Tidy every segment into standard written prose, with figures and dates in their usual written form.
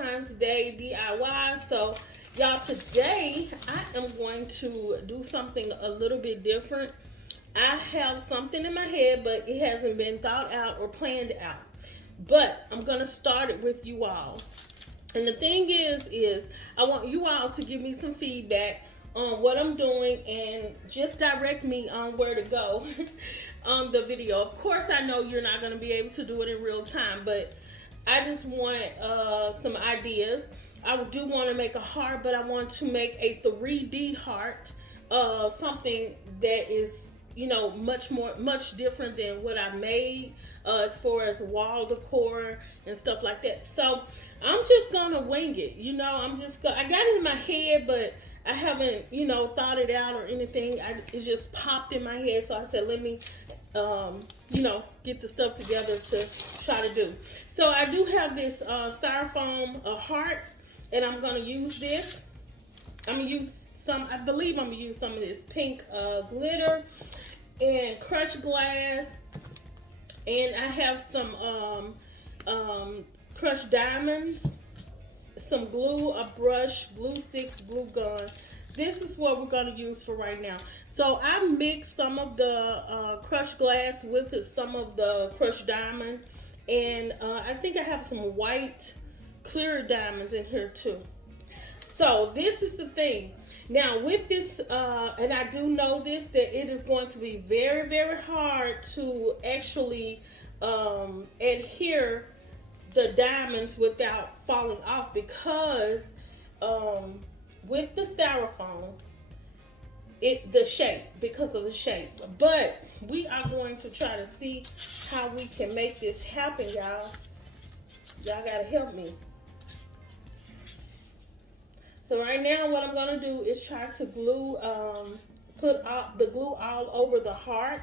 Valentine's Day DIY. So y'all, today I am going to do something a little bit different. I have something in my head, but it hasn't been thought out or planned out. But I'm going to start it with you all. And the thing is I want you all to give me some feedback on what I'm doing and just direct me on where to go on the video. Of course, I know you're not going to be able to do it in real time, but I just want some ideas. I do want to make a heart, but I want to make a 3D heart, something that is, you know, much different than what I made as far as wall decor and stuff like that. So I'm just gonna wing it, you know. I got it in my head, but I haven't, you know, thought it out or anything. It just popped in my head, so I said, let me, you know, get the stuff together to try to do. So I do have this styrofoam heart, and I'm gonna use this. I'm gonna use I believe I'm gonna use some of this pink glitter and crushed glass, and I have some crushed diamonds, some glue, a brush, glue sticks, glue gun. This is what we're going to use for right now. So I mixed some of the crushed glass with some of the crushed diamond, and I think I have some white clear diamonds in here too. So this is the thing. Now with this, and I do know this, that it is going to be very, very hard to actually adhere the diamonds without falling off, because with the styrofoam, because of the shape. But we are going to try to see how we can make this happen, y'all. Y'all gotta help me. So right now what I'm gonna do is try to glue, put the glue all over the heart,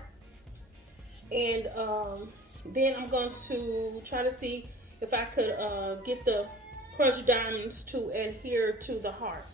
and then I'm going to try to see if I could get the crushed diamonds to adhere to the heart.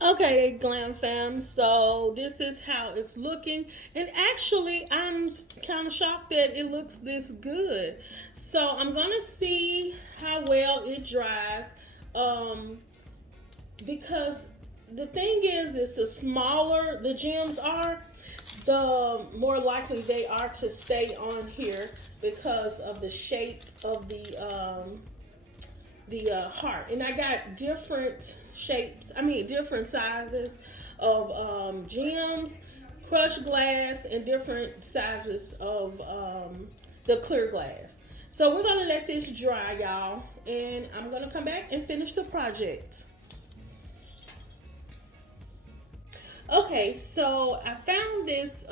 Okay, Glam fam, so this is how it's looking, and actually I'm kind of shocked that it looks this good. So I'm gonna see how well it dries, because the thing is the smaller the gems are, the more likely they are to stay on here because of the shape of the heart. And I got different shapes, different sizes of gems, crushed glass, and different sizes of the clear glass. So we're gonna let this dry, y'all, and I'm gonna come back and finish the project. Okay, so I found this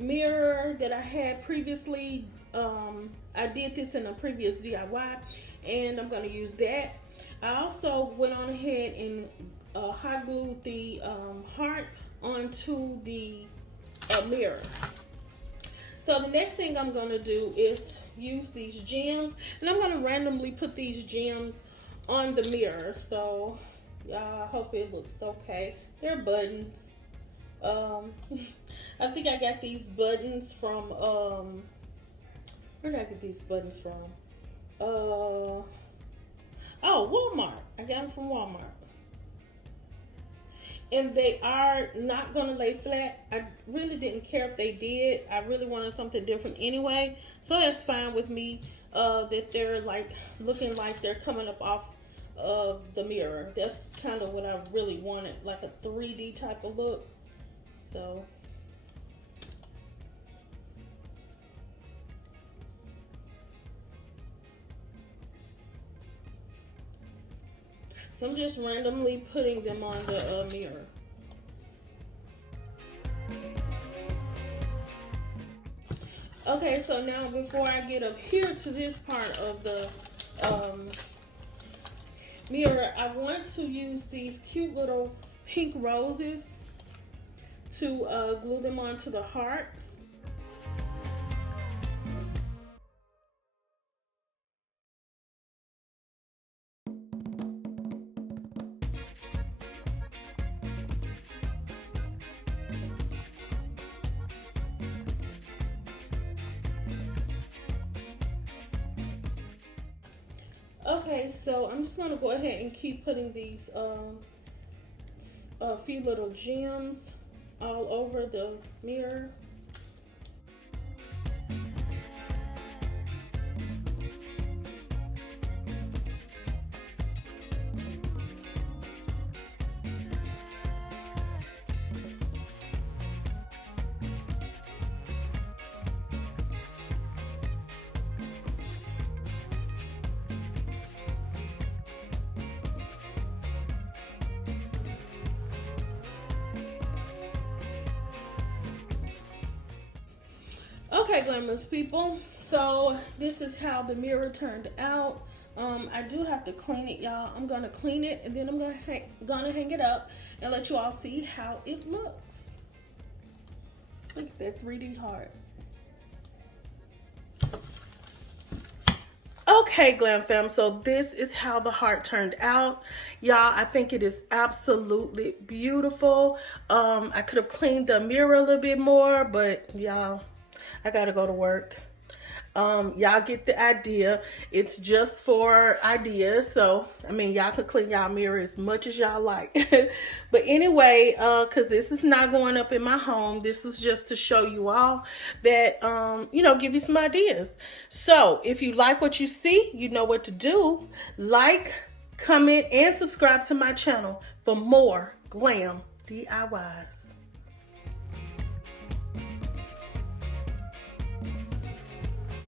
mirror that I had previously. I did this in a previous DIY, and I'm going to use that. I also went on ahead and hot glued the heart onto the mirror. So the next thing I'm going to do is use these gems, and I'm going to randomly put these gems on the mirror. So I hope it looks okay. They're buttons. I think I got these buttons from where did I get these buttons from? Oh, Walmart. I got them from Walmart. And they are not gonna lay flat. I really didn't care if they did. I really wanted something different anyway, so that's fine with me. That they're like looking like they're coming up off of the mirror. That's kind of what I really wanted, like a 3D type of look. So I'm just randomly putting them on the mirror. Okay, so now before I get up here to this part of the mirror, I want to use these cute little pink roses to glue them onto the heart. Okay, so I'm just going to go ahead and keep putting these a few little gems all over the mirror. Okay, glamorous people, so this is how the mirror turned out. I do have to clean it, y'all. I'm gonna clean it, and then I'm gonna hang it up and let you all see how it looks. Look at that 3D heart. Okay, Glam Fam, so this is how the heart turned out. Y'all, I think it is absolutely beautiful. I could have cleaned the mirror a little bit more, but y'all, I gotta go to work. Y'all get the idea. It's just for ideas. So, I mean, y'all could clean y'all mirror as much as y'all like. But anyway, because this is not going up in my home. This was just to show you all that, you know, give you some ideas. So, if you like what you see, you know what to do. Like, comment, and subscribe to my channel for more Glam DIYs.